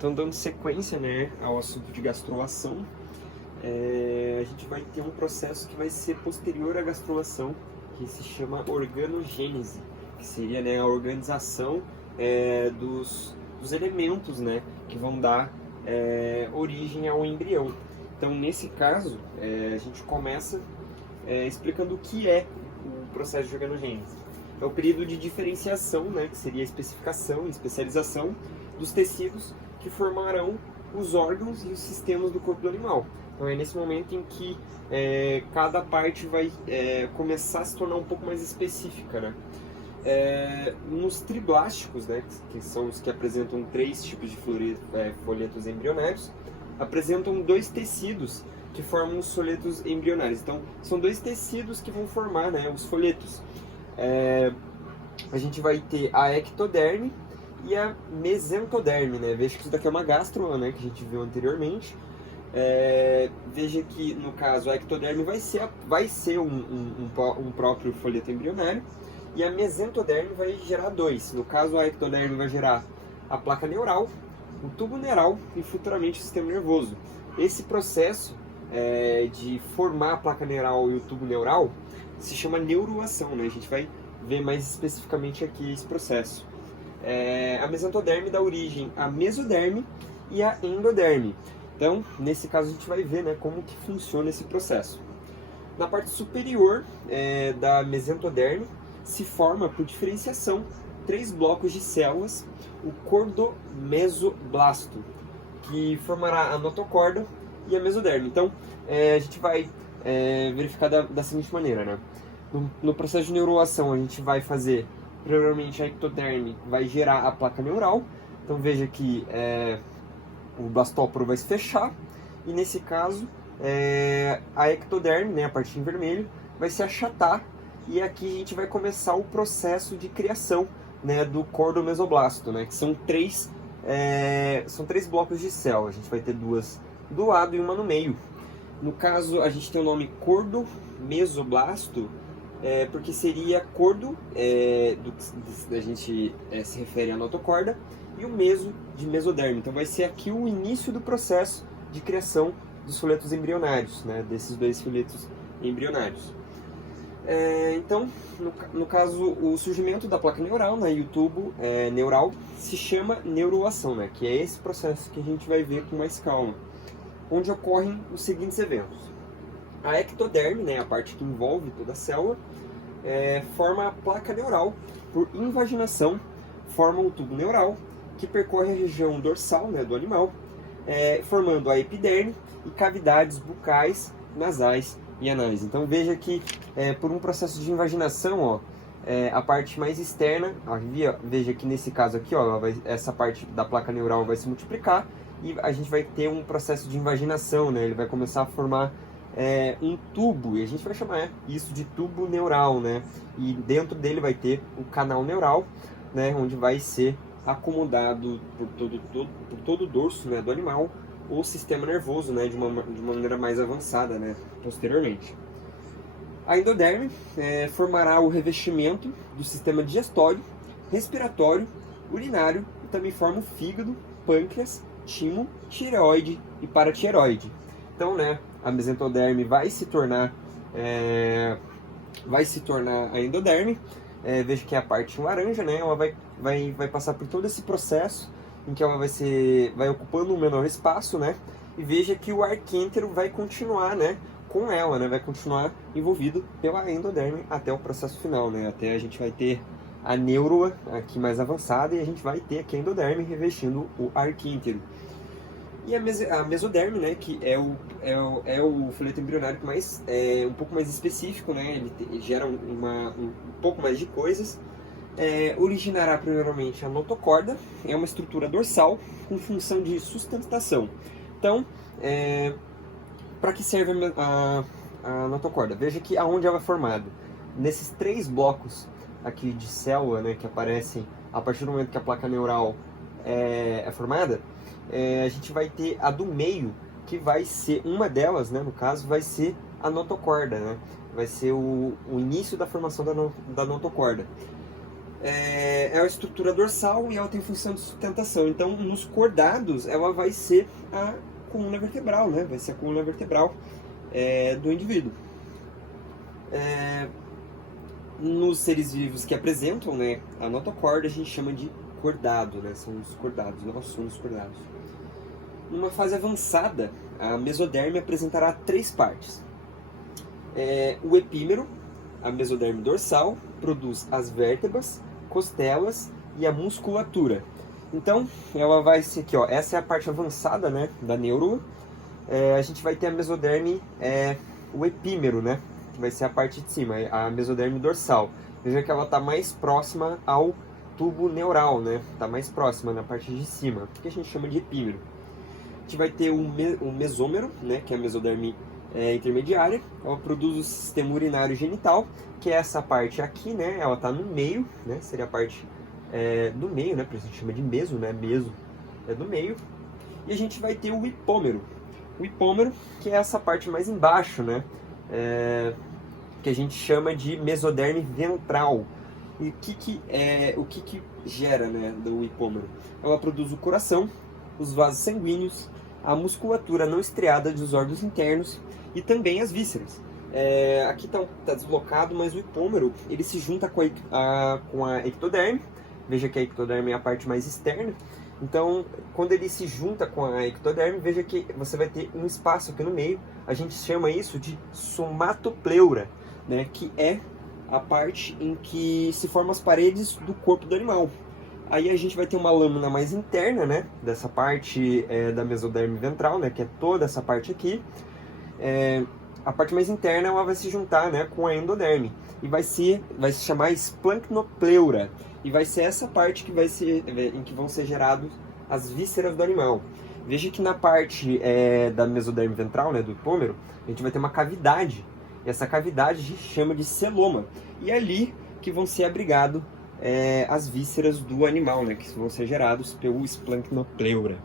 Então, dando sequência, né, ao assunto de gastrulação, a gente vai ter um processo que vai ser posterior à gastrulação, que se chama organogênese, que seria, né, a organização dos elementos, né, que vão dar origem ao embrião. Então, nesse caso, a gente começa explicando o que é o processo de organogênese. É o período de diferenciação, né, que seria a especificação e especialização dos tecidos que formarão os órgãos e os sistemas do corpo do animal. Então é nesse momento em que cada parte vai começar a se tornar um pouco mais específica, né? Nos triblásticos, né, que são os que apresentam 3 tipos de folhetos embrionários, apresentam 2 tecidos que formam os folhetos embrionários. Então são 2 tecidos que vão formar, né, os folhetos. A gente vai ter a ectoderme e a mesentoderme, né? Veja que isso daqui é uma gástrula, né, que a gente viu anteriormente. Veja que no caso a ectoderme vai ser um próprio folheto embrionário, e a mesentoderme vai gerar 2. No caso, a ectoderme vai gerar a placa neural, o tubo neural e futuramente o sistema nervoso. Esse processo de formar a placa neural e o tubo neural se chama neuroação, né? A gente vai ver mais especificamente aqui esse processo. A mesentoderme dá origem à mesoderme e à endoderme. Então, nesse caso, a gente vai ver, né, como que funciona esse processo. Na parte superior da mesentoderme se forma, por diferenciação, 3 blocos de células, o cordomesoblasto, que formará a notocorda e a mesoderme. Então, a gente vai verificar da seguinte maneira, né? No processo de neuroação, a gente vai fazer, primeiramente, a ectoderme vai gerar a placa neural. Então, veja que o blastóporo vai se fechar, e nesse caso, a ectoderme, né, a parte em vermelho, vai se achatar, e aqui a gente vai começar o processo de criação, né, do cordomesoblasto, né, que são 3 blocos de célula. A gente vai ter 2 do lado e uma no meio. No caso, a gente tem o nome cordomesoblasto, porque seria cordo, a gente se refere à notocorda, e o meso de mesoderme. Então vai ser aqui o início do processo de criação dos folhetos embrionários, né, desses 2 folhetos embrionários. Então, no caso, o surgimento da placa neural, né, e o tubo neural se chama neuroação, né, que é esse processo que a gente vai ver com mais calma, onde ocorrem os seguintes eventos. A ectoderme, né, a parte que envolve toda a célula, forma a placa neural. Por invaginação, forma o tubo neural, que percorre a região dorsal, né, do animal, formando a epiderme e cavidades bucais, nasais e anais. Então veja que por um processo de invaginação, ó, a parte mais externa, veja que nesse caso aqui, ó, essa parte da placa neural vai se multiplicar, e a gente vai ter um processo de invaginação, né, ele vai começar a formar um tubo, e a gente vai chamar isso de tubo neural, né? E dentro dele vai ter o canal neural, né, onde vai ser acomodado por todo o dorso, né, do animal, o sistema nervoso, né, de uma maneira mais avançada, né, posteriormente. A endoderme formará o revestimento do sistema digestório, respiratório, urinário, e também forma o fígado, pâncreas, timo, tireoide e paratireoide. Então, né, a mesentoderme vai se tornar a endoderme. Veja que é a parte laranja, né, ela vai passar por todo esse processo em que ela vai ocupando um menor espaço, né, e veja que o arquêntero vai continuar, né, com ela, né, vai continuar envolvido pela endoderme até o processo final, né, até a gente vai ter a neuroa aqui mais avançada, e a gente vai ter aqui a endoderme revestindo o arquêntero. E a mesoderme, né, que é o folheto embrionário mais, um pouco mais específico, né, ele gera um pouco mais de coisas. Originará primeiramente a notocorda, é uma estrutura dorsal com função de sustentação. Então, para que serve a notocorda? Veja que aonde ela é formada. Nesses 3 blocos aqui de célula, né, que aparecem a partir do momento que a placa neural é formada, a gente vai ter a do meio, que vai ser uma delas, né, no caso, vai ser a notocorda, né, vai ser o início da formação da notocorda. é a estrutura dorsal e ela tem função de sustentação. Então, nos cordados, ela vai ser a coluna vertebral, né? Vai ser a coluna vertebral do indivíduo. Nos seres vivos que apresentam, né, a notocorda, a gente chama de cordado, né? São os cordados, nós somos cordados. Numa fase avançada, a mesoderme apresentará 3 partes. O epímero, a mesoderme dorsal, produz as vértebras, costelas e a musculatura. Então, ela vai ser aqui, ó, essa é a parte avançada, né, da neurula. A gente vai ter a mesoderme, o epímero, né, que vai ser a parte de cima, a mesoderme dorsal. Veja que ela está mais próxima ao tubo neural, né, está mais próxima na parte de cima, que a gente chama de epímero. A gente vai ter o mesômero, né, que é a mesoderme intermediária. Ela produz o sistema urinário genital, que é essa parte aqui, né? Ela está no meio, né? Seria a parte do meio, né? Por isso a gente chama de meso, né? Meso é do meio. E a gente vai ter o hipômero. O hipômero, que é essa parte mais embaixo, né? Que a gente chama de mesoderme ventral. E o que gera, né, do hipômero? Ela produz o coração, os vasos sanguíneos, a musculatura não estriada dos órgãos internos e também as vísceras. Aqui está deslocado, mas o hipômero ele se junta com a ectoderme. Veja que a ectoderme é a parte mais externa. Então, quando ele se junta com a ectoderme, veja que você vai ter um espaço aqui no meio. A gente chama isso de somatopleura, né, que é a parte em que se formam as paredes do corpo do animal. Aí a gente vai ter uma lâmina mais interna, né, dessa parte da mesoderme ventral, né, que é toda essa parte aqui. A parte mais interna ela vai se juntar, né, com a endoderme e vai se chamar esplancnopleura. E vai ser essa parte que em que vão ser geradas as vísceras do animal. Veja que na parte da mesoderme ventral, né, do hipômero, a gente vai ter uma cavidade. E essa cavidade a gente chama de celoma. E é ali que vão ser abrigados as vísceras do animal, né, que vão ser gerados pelo esplancnopleura.